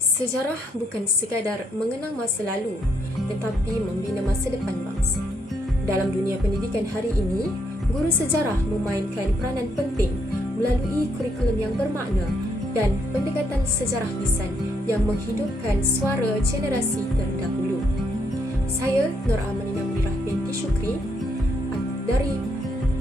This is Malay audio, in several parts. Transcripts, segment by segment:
Sejarah bukan sekadar mengenang masa lalu tetapi membina masa depan bangsa. Dalam dunia pendidikan hari ini, guru sejarah memainkan peranan penting melalui kurikulum yang bermakna dan pendekatan sejarah lisan yang menghidupkan suara generasi terdahulu. Saya Nur Amanina Munirah binti Syukri dari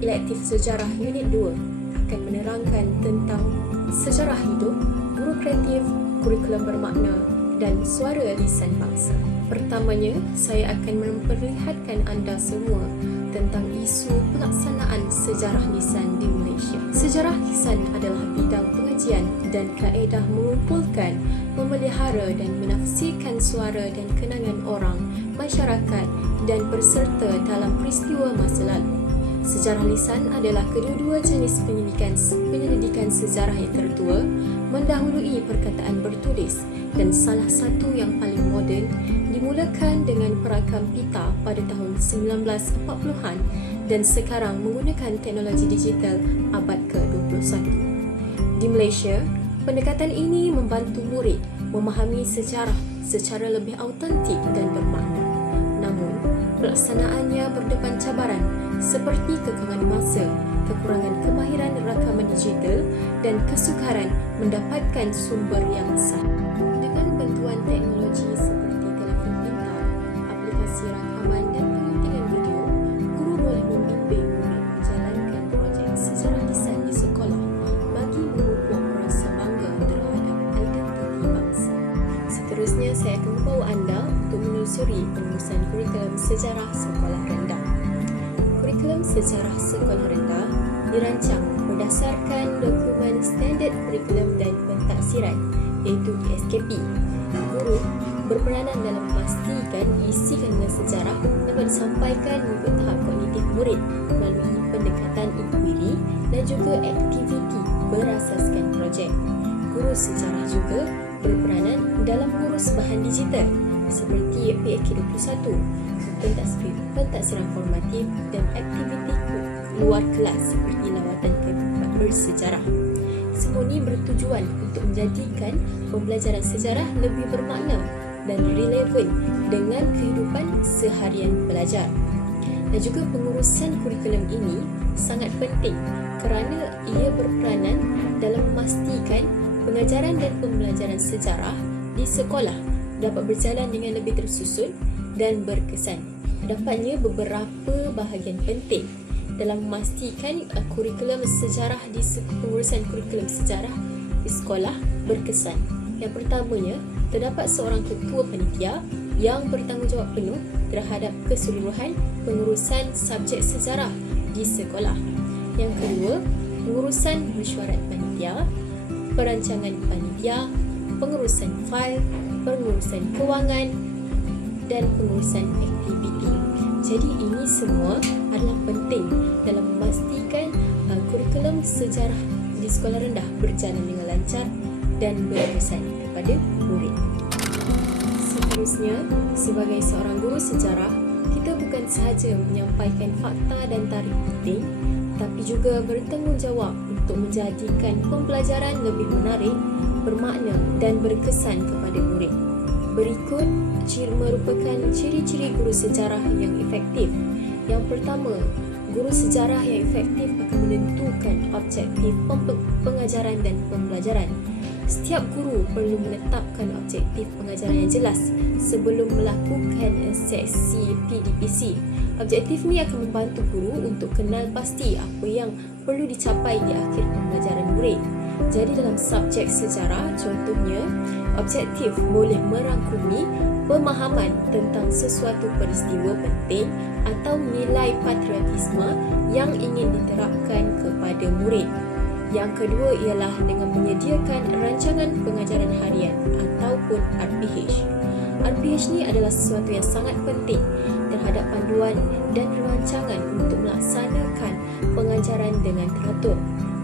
Elektif Sejarah Unit 2 akan menerangkan tentang sejarah hidup, kreatif, kurikulum bermakna dan suara lisan bangsa. Pertamanya, saya akan memperlihatkan anda semua tentang isu pelaksanaan sejarah lisan di Malaysia. Sejarah lisan adalah bidang pengajian dan kaedah mengumpulkan, memelihara dan menafsirkan suara dan kenangan orang, masyarakat dan peserta dalam peristiwa masa lalu. Sejarah lisan adalah kedua-dua jenis penyelidikan, penyelidikan sejarah yang tertua mendahului perkataan bertulis dan salah satu yang paling moden dimulakan dengan perakam pita pada tahun 1940-an dan sekarang menggunakan teknologi digital abad ke-21. Di Malaysia, pendekatan ini membantu murid memahami sejarah secara lebih autentik dan bermakna. Pelaksanaannya berdepan cabaran seperti kekangan masa, kekurangan kemahiran rakaman digital dan kesukaran mendapatkan sumber yang sah. Dengan bantuan teknologi seperti Seterusnya, saya akan membawa anda untuk menelusuri pengurusan kurikulum sejarah sekolah rendah. Kurikulum sejarah sekolah rendah dirancang berdasarkan dokumen standard kurikulum dan pentaksiran iaitu PSKP. Guru berperanan dalam memastikan isi kandungan sejarah dapat disampaikan mengikut tahap kognitif murid melalui pendekatan inquiry dan juga aktiviti berasaskan projek. Guru sejarah juga berperanan dalam mengurus bahan digital seperti PAK21, pentaksiran, pentaksiran formatif dan aktiviti luar kelas seperti lawatan ke tempat bersejarah. Semua ini bertujuan untuk menjadikan pembelajaran sejarah lebih bermakna dan relevan dengan kehidupan seharian pelajar. Dan juga pengurusan kurikulum ini sangat penting kerana ia berperanan dalam memastikan pengajaran dan pembelajaran sejarah di sekolah dapat berjalan dengan lebih tersusun dan berkesan. Dapatnya beberapa bahagian penting dalam memastikan uh, kurikulum sejarah di pengurusan kurikulum sejarah di sekolah berkesan. Yang pertamanya, terdapat seorang ketua panitia yang bertanggungjawab penuh terhadap keseluruhan pengurusan subjek sejarah di sekolah. Yang kedua, pengurusan mesyuarat panitia, perancangan panitia, pengurusan fail, pengurusan kewangan dan pengurusan aktiviti. Jadi ini semua adalah penting dalam memastikan uh, kurikulum sejarah di sekolah rendah berjalan dengan lancar dan berkesan kepada murid. Seterusnya, sebagai seorang guru sejarah, kita bukan sahaja menyampaikan fakta dan tarikh penting, tapi juga bertanggungjawab untuk menjadikan pembelajaran lebih menarik, bermakna dan berkesan kepada murid. Berikut ciri merupakan ciri-ciri guru sejarah yang efektif. Yang pertama, guru sejarah yang efektif akan menentukan objektif pengajaran dan pembelajaran. Setiap guru perlu menetapkan objektif pengajaran yang jelas sebelum melakukan sesi PDPC. Objektif ini akan membantu guru untuk kenal pasti apa yang perlu dicapai di akhir pembelajaran murid. Jadi dalam subjek sejarah, contohnya, objektif boleh merangkumi pemahaman tentang sesuatu peristiwa penting atau nilai patriotisme yang ingin diterapkan kepada murid. Yang kedua ialah dengan menyediakan rancangan pengajaran harian ataupun RPH. RPH ni adalah sesuatu yang sangat penting terhadap panduan dan rancangan untuk melaksanakan pengajaran dengan teratur.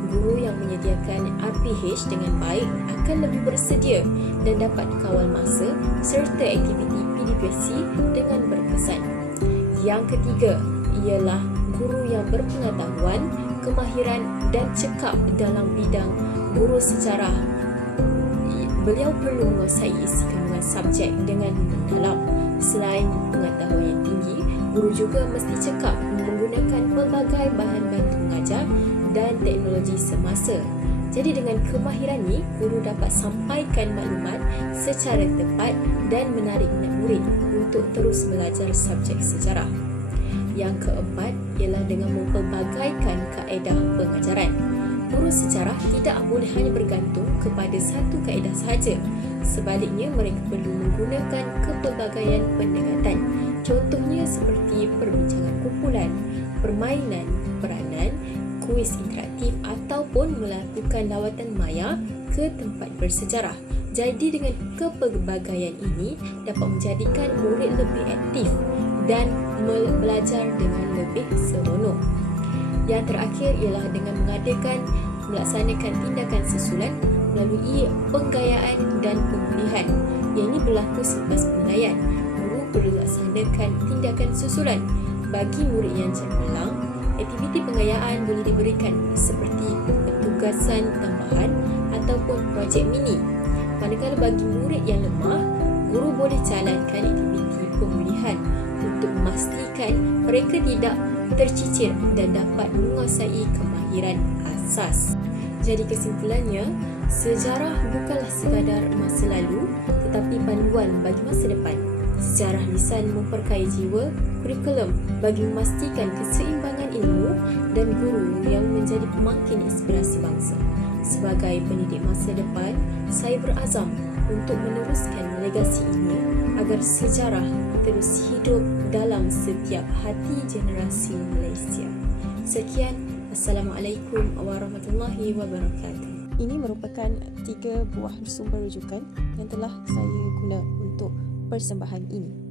Guru yang menyediakan RPH dengan baik akan lebih bersedia dan dapat kawal masa serta aktiviti PDPC dengan berkesan. Yang ketiga ialah guru yang berpengetahuan, kemahiran dan cekap dalam bidang guru sejarah beliau perlu menguasai isi kandungan subjek dengan mendalam. Selain pengetahuan yang tinggi, guru juga mesti cekap menggunakan pelbagai bahan bantu mengajar dan teknologi semasa. Jadi dengan kemahiran ni, guru dapat sampaikan maklumat secara tepat dan menarik murid untuk terus belajar subjek sejarah. Yang keempat ialah dengan mempelbagaikan kaedah pengajaran. Guru sejarah tidak boleh hanya bergantung kepada satu kaedah sahaja. Sebaliknya, mereka perlu menggunakan kepelbagaian pendekatan. Contohnya seperti perbincangan kumpulan, permainan peranan, kuis interaktif ataupun melakukan lawatan maya ke tempat bersejarah. Jadi dengan kepelbagaian ini dapat menjadikan murid lebih aktif dan belajar dengan lebih seronok. Yang terakhir ialah dengan mengadakan melaksanakan tindakan susulan melalui penggayaan dan pemulihan. Yang ini berlaku selepas penilaian. Guru perlu melaksanakan tindakan susulan bagi murid yang cemerlang aktiviti pengayaan boleh diberikan seperti petugasan tambahan ataupun projek mini. Manakala bagi murid yang lemah, guru boleh jalankan aktiviti pemulihan untuk memastikan mereka tidak tercicir dan dapat menguasai kemahiran asas. Jadi kesimpulannya, sejarah bukanlah sekadar masa lalu tetapi panduan bagi masa depan. Sejarah lisan memperkaya jiwa, kurikulum bagi memastikan keseimbangan dan guru yang menjadi pemakin inspirasi bangsa. Sebagai pendidik masa depan, saya berazam untuk meneruskan legasi ini agar sejarah terus hidup dalam setiap hati generasi Malaysia. Sekian, Assalamualaikum warahmatullahi wabarakatuh. Ini merupakan tiga buah sumber rujukan yang telah saya guna untuk persembahan ini.